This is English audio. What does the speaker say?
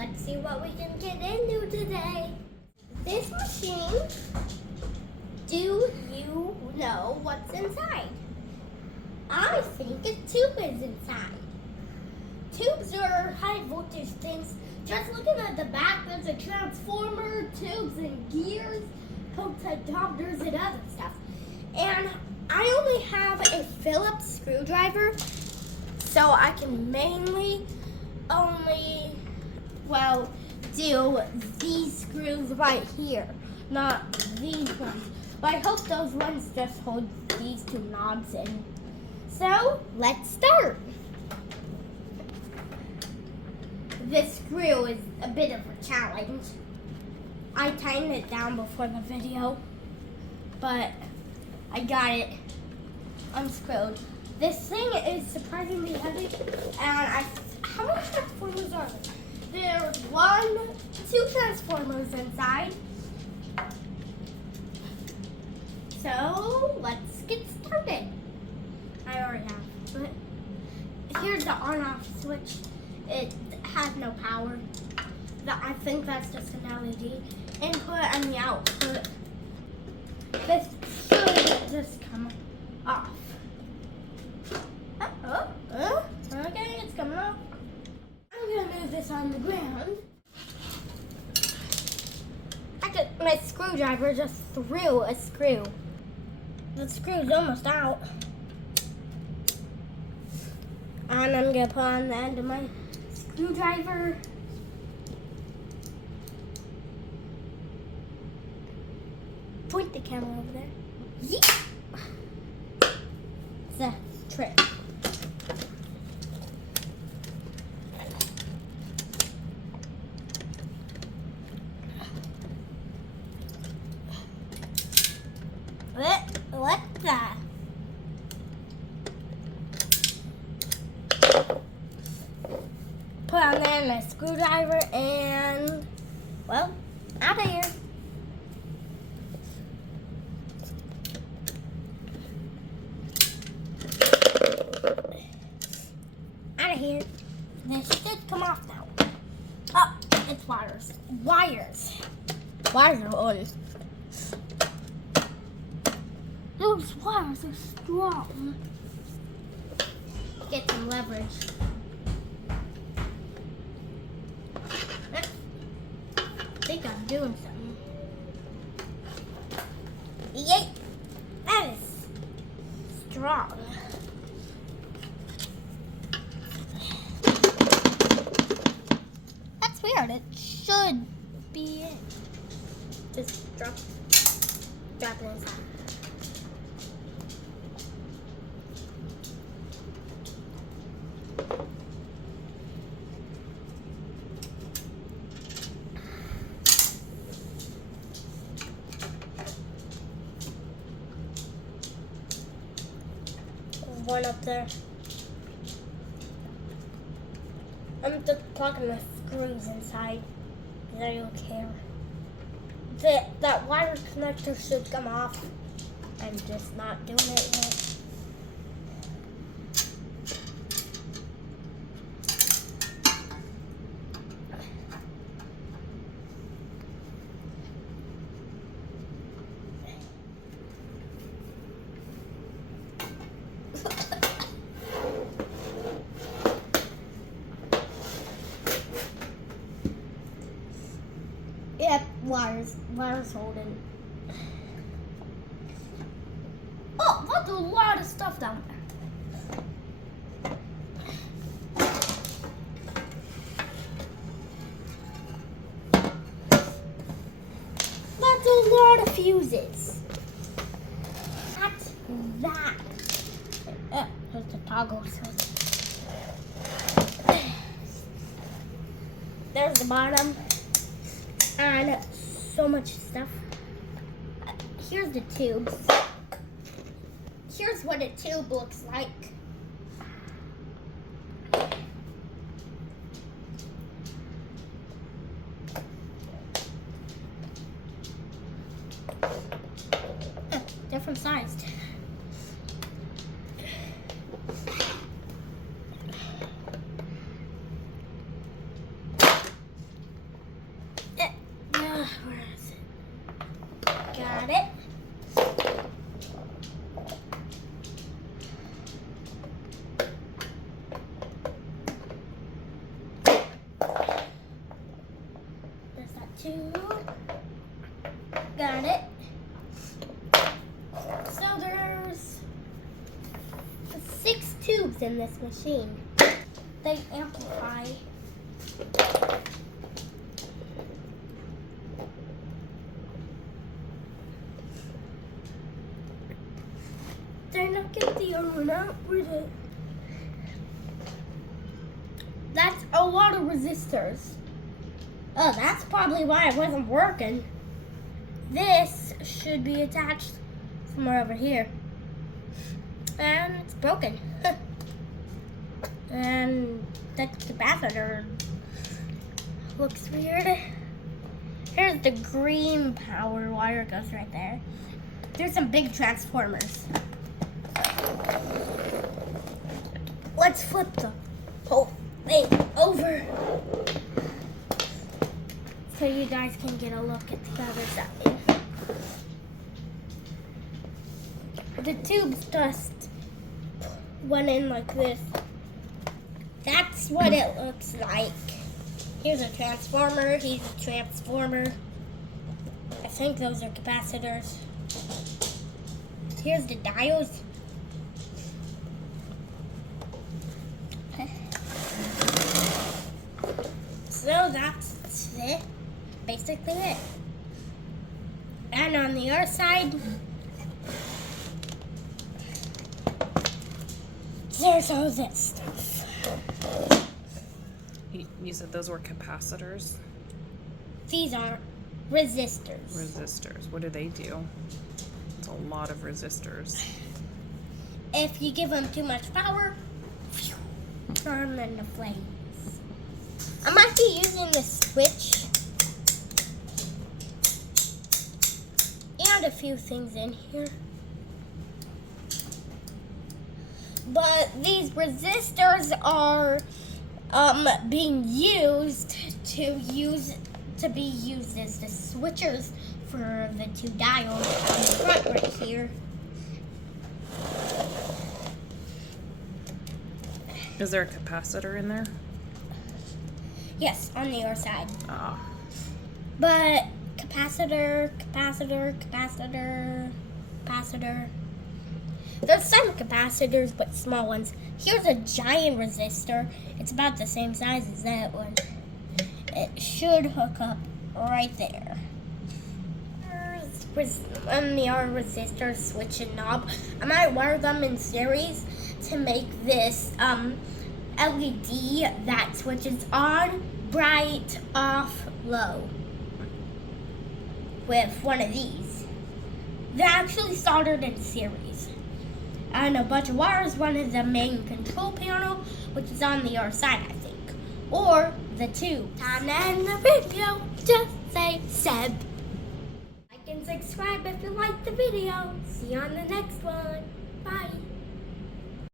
let's see what we can get into today. This machine, do you know what's inside? I think a tube is inside. Tubes are high voltage things. Just looking at the back, there's a transformer, tubes and gears, potentiometers and other stuff. And I only have a Phillips screwdriver, so I can mainly only, do these screws right here, not these ones. But I hope those ones just hold these two knobs in. So, let's start. This screw is a bit of a challenge. I tightened it down before the video, but I got it unscrewed. This thing is surprisingly heavy, and how many transformers are there? There's 2 transformers inside. So let's get started. I already have, but here's the on-off switch. It has no power. I think that's just an LED input and the output. This should just come off. Okay, it's coming off. I'm gonna move this on the ground. My screwdriver just threw a screw. The screw's almost out. And I'm gonna put on the end of my screwdriver. Point the camera over there. Yeah. It's a trick. What's that? Put on there my screwdriver and, out of here. Out of here. This should come off now. Oh, it's wires. Wires are on. Those wires are strong. Get some leverage. I think I'm doing something. Yay! That is strong. That's weird. It should be it. Just drop it inside. One up there. I'm just plugging the screws inside. I don't care. That wire connector should come off. I'm just not doing it yet. Yep, wires holding. Oh, that's a lot of stuff down there. That's a lot of fuses. That's that. There's the toggle switch. There's the bottom. And so much stuff. Here's the tubes. Here's what a tube looks like. Different sized. 2. Got it. So there's 6 tubes in this machine. They amplify. Did I not get the other one out? Where's it? That's a lot of resistors. Oh, that's probably why it wasn't working. This should be attached somewhere over here. And it's broken. And the capacitor looks weird. Here's the green power wire, goes right there. There's some big transformers. Let's flip the whole thing over so you guys can get a look at the other side. The tubes just went in like this. That's what it looks like. Here's a transformer, here's a transformer. I think those are capacitors. Here's the diodes. So that's it, basically it. And on the other side, there's all this stuff. You said those were capacitors? These are resistors. Resistors. What do they do? It's a lot of resistors. If you give them too much power, turn them into flames. I might be using this switch and a few things in here. But these resistors are being used to be used as the switchers for the 2 diodes on the front right here. Is there a capacitor in there? Yes, on the other side. Ah. But capacitor. There's some capacitors, but small ones. Here's a giant resistor. It's about the same size as that one. It should hook up right there. And the other resistor switch and knob. I might wire them in series to make this LED that switches on, bright, off, low with one of these. They're actually soldered in series. And a bunch of wires run to the main control panel, which is on the other side, I think. Or the tube. Time to end the video. Just say Seb. Like and subscribe if you like the video. See you on the next one. Bye.